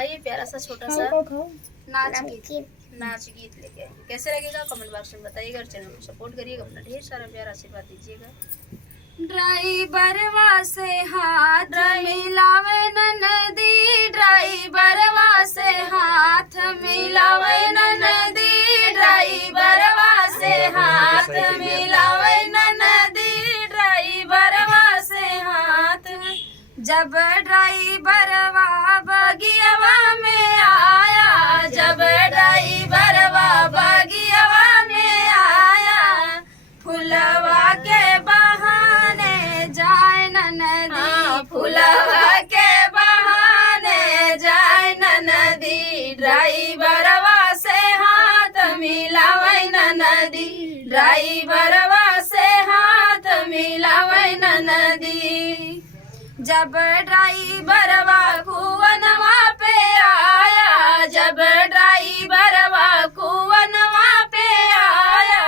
आइए प्यारा सा छोटा सा नाच गीत लेके आएंगे। कैसे लगेगा कमेंट बॉक्स में बताइएगा और चैनल को सपोर्ट करिएगा, अपना ढेर सारा प्यार आशीर्वाद दीजिएगा। ड्राइवरवा से हाथ मिलावे ननदी, ड्राइवरवा से हाथ मिलावे ननदी, ड्राइवरवा से हाथ मिलावे ननदी, ड्राइवरवा से हाथ। जब ड्राइवरवा बगियावा में आया, जब ड्राइवरवा बगियावा में आया, फुलवा के बहाने जाए ननदी, फुलवा के बहाने जाए ननदी, ड्राइवरवा से हाथ मिलावे ननदी, ड्राइवरवा से हाथ मिलावे ननदी। जब ड्राइवरवा कुवनवा पे आया, जब ड्राइवरवा कुवनवा पे आया,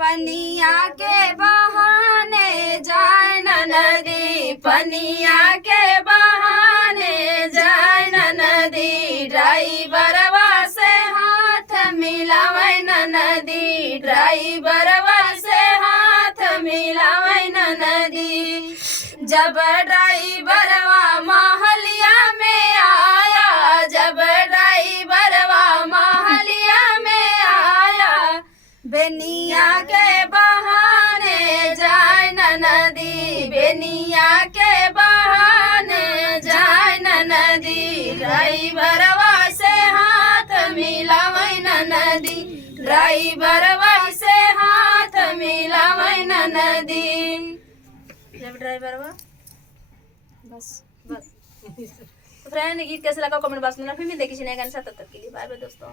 पनिया के बहाने जाए ननदी, पनिया के बहाने जाए ननदी, ड्राइवरवा से हाथ मिलावे ननदी, ड्राइवरवा से हाथ मिलावे ननदी। जब ड्राइवरवा महलिया में आया, जब ड्राइवरवा महलिया में आया, बेनिया के बहाने जाए ननदी, बेनिया के बहाने जाए ननदी, ड्राइवरवा से हाथ मिलावे ननदी, ड्राइवरवा से हाथ मिलावे ननदी। जब ड्राइवरवा बस तो फ्रेंड गीत कैसे लगा कमेंट बॉक्स में ना, फिर भी देखिए नए गाने साथ, तब तक के लिए बाय बाय दोस्तों।